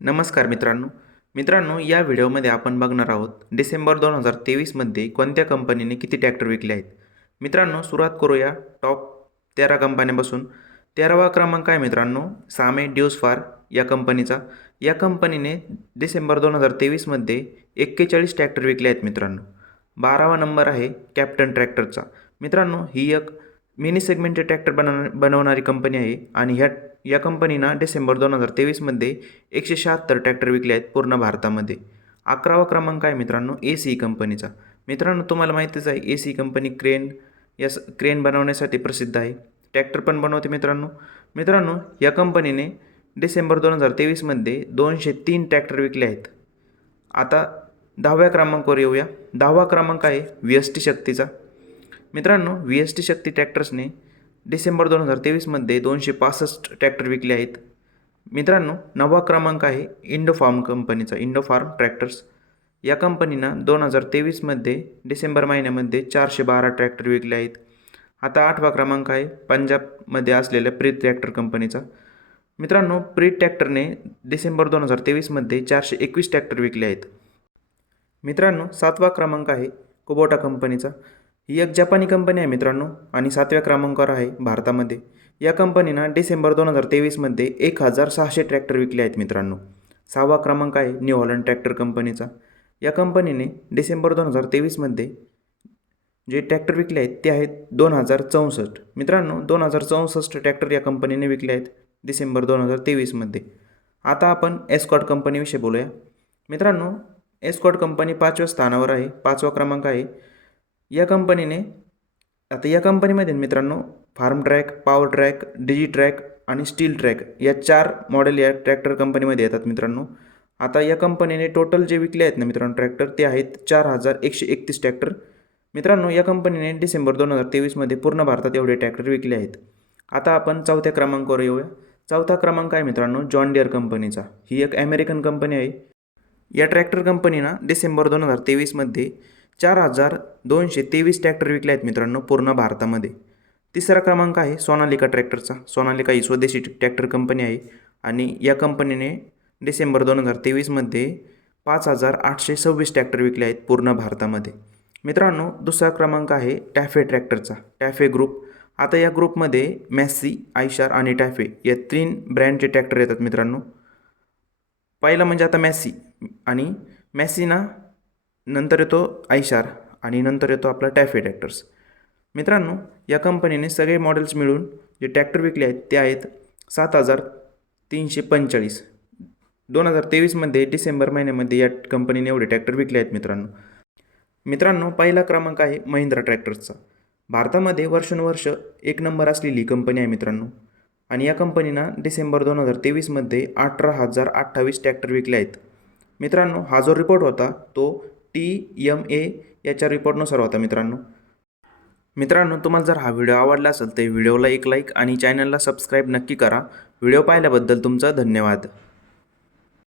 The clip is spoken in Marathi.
नमस्कार मित्रांनो. मित्रांनो या व्हिडिओमध्ये आपण बघणार आहोत डिसेंबर दोन हजार तेवीसमध्ये कोणत्या कंपनीने किती ट्रॅक्टर विकले आहेत? मित्रांनो सुरुवात करूया. टॉप तेरा कंपन्यापासून. तेरावा क्रमांक आहे मित्रांनो? सामे ड्यूज फार या कंपनीचा. या कंपनीने डिसेंबर दोन हजार तेवीसमध्ये एक्केचाळीस ट्रॅक्टर विकले आहेत मित्रांनो. बारावा नंबर आहे कॅप्टन ट्रॅक्टरचा. मित्रांनो ही एक मिनी सेगमेंटचे ट्रॅक्टर बनव बनवणारी कंपनी आहे आणि ह्या या कंपनीनं डिसेंबर दोन हजार तेवीसमध्ये एकशे शहात्तर ट्रॅक्टर विकले आहेत पूर्ण भारतामध्ये. अकरावा क्रमांक आहे मित्रांनो ए सी कंपनीचा. मित्रांनो तुम्हाला माहितीच आहे ए सी कंपनी क्रेन या क्रेन बनवण्यासाठी प्रसिद्ध आहे. ट्रॅक्टर पण बनवते मित्रांनो. मित्रांनो या कंपनीने डिसेंबर दोन हजार तेवीसमध्ये दोनशे तीन ट्रॅक्टर विकले आहेत. आता दहाव्या क्रमांकावर येऊया. दहावा क्रमांक आहे व्ही एस टी शक्तीचा. मित्रांनो व्ही एस टी शक्ती ट्रॅक्टर्सने डिसेंबर दोन हजार तेवीसमध्ये दोनशे पासष्ट ट्रॅक्टर विकले आहेत. मित्रांनो नवा क्रमांक आहे इंडो फार्म कंपनीचा इंडो फार्म ट्रॅक्टर्स. या कंपनीनं दोन हजार तेवीसमध्ये डिसेंबर महिन्यामध्ये चारशे बारा ट्रॅक्टर विकले आहेत. आता आठवा क्रमांक आहे पंजाबमध्ये असलेल्या प्री ट्रॅक्टर कंपनीचा. मित्रांनो प्री ट्रॅक्टरने डिसेंबर दोन हजार तेवीसमध्ये चारशे एकवीस ट्रॅक्टर विकले आहेत. मित्रांनो सातवा क्रमांक आहे कुबोटा कंपनीचा. ही एक जपानी कंपनी आहे मित्रांनो आणि सातव्या क्रमांकावर आहे भारतामध्ये. या कंपनीनं डिसेंबर दोन हजार तेवीसमध्ये एक हजार सहाशे ट्रॅक्टर विकले आहेत मित्रांनो. सहावा क्रमांक आहे न्यू हॉलंड ट्रॅक्टर कंपनीचा. या कंपनीने डिसेंबर दोन हजार तेवीसमध्ये जे ट्रॅक्टर विकले आहेत ते आहेत दोन हजार चौसष्ट. मित्रांनो दोन हजार चौसष्ट ट्रॅक्टर या कंपनीने विकले आहेत डिसेंबर दोन हजार तेवीसमध्ये आता आपण एस्कॉट कंपनीविषयी बोलूया. मित्रांनो एस्कॉट कंपनी पाचव्या स्थानावर आहे. पाचवा क्रमांक आहे या कंपनीने आता या कंपनीमध्ये मित्रांनो Farmtrac Powertrac Digitrac आणि स्टील ट्रॅक या चार मॉडेल या ट्रॅक्टर कंपनीमध्ये येतात मित्रांनो. आता या कंपनीने टोटल जे विकले आहेत ना मित्रांनो ट्रॅक्टर ते आहेत चार हजार एकशे एकतीस ट्रॅक्टर मित्रांनो या कंपनीने डिसेंबर दोन हजार तेवीसमध्ये पूर्ण भारतात एवढे ट्रॅक्टर विकले आहेत. आता आपण चौथ्या क्रमांकावर येऊया. चौथा क्रमांक आहे मित्रांनो जॉन डिअर कंपनीचा ही एक अमेरिकन कंपनी आहे. या ट्रॅक्टर कंपनीनं डिसेंबर दोन हजार तेवीसमध्ये चार हजार दोनशे तेवीस ट्रॅक्टर विकले आहेत मित्रांनो पूर्ण भारतामध्ये. तिसरा क्रमांक आहे सोनालिका ट्रॅक्टरचा. सोनालिका ही स्वदेशी ट्रॅक्टर कंपनी आहे आणि या कंपनीने डिसेंबर दोन हजार तेवीसमध्ये पाच हजार आठशे सव्वीस ट्रॅक्टर विकले आहेत पूर्ण भारतामध्ये. मित्रांनो दुसरा क्रमांक आहे टॅफे ट्रॅक्टरचा टॅफे ग्रुप. आता या ग्रुपमध्ये मॅसी आयशार आणि टॅफे या तीन ब्रँडचे ट्रॅक्टर येतात मित्रांनो. पहिला म्हणजे आता मॅसी आणि मॅसीना नंतर येतो आयशार आणि नंतर येतो आपला टॅफे ट्रॅक्टर्स. मित्रांनो या कंपनीने सगळे मॉडेल्स मिळून जे ट्रॅक्टर विकले आहेत ते आहेत सात हजार तीनशे पंचेचाळीस. दोन हजार तेवीसमध्ये डिसेंबर महिन्यामध्ये या कंपनीने एवढे ट्रॅक्टर विकले आहेत मित्रांनो. मित्रांनो पहिला क्रमांक आहे महिंद्रा ट्रॅक्टर्सचा. भारतामध्ये वर्षानुवर्ष एक नंबर असलेली कंपनी आहे मित्रांनो. आणि या कंपनीनं डिसेंबर दोन हजार तेवीसमध्ये अठरा हजार अठ्ठावीस ट्रॅक्टर विकले आहेत. मित्रांनो हा जो रिपोर्ट होता तो टी एम ए याच्या रिपोर्टनुसार होता मित्रांनो. मित्रांनो तुम्हाला जर हा व्हिडिओ आवडला असेल तर व्हिडिओला एक लाईक आणि चॅनलला सबस्क्राईब नक्की करा. व्हिडिओ पाहिल्याबद्दल तुमचा धन्यवाद.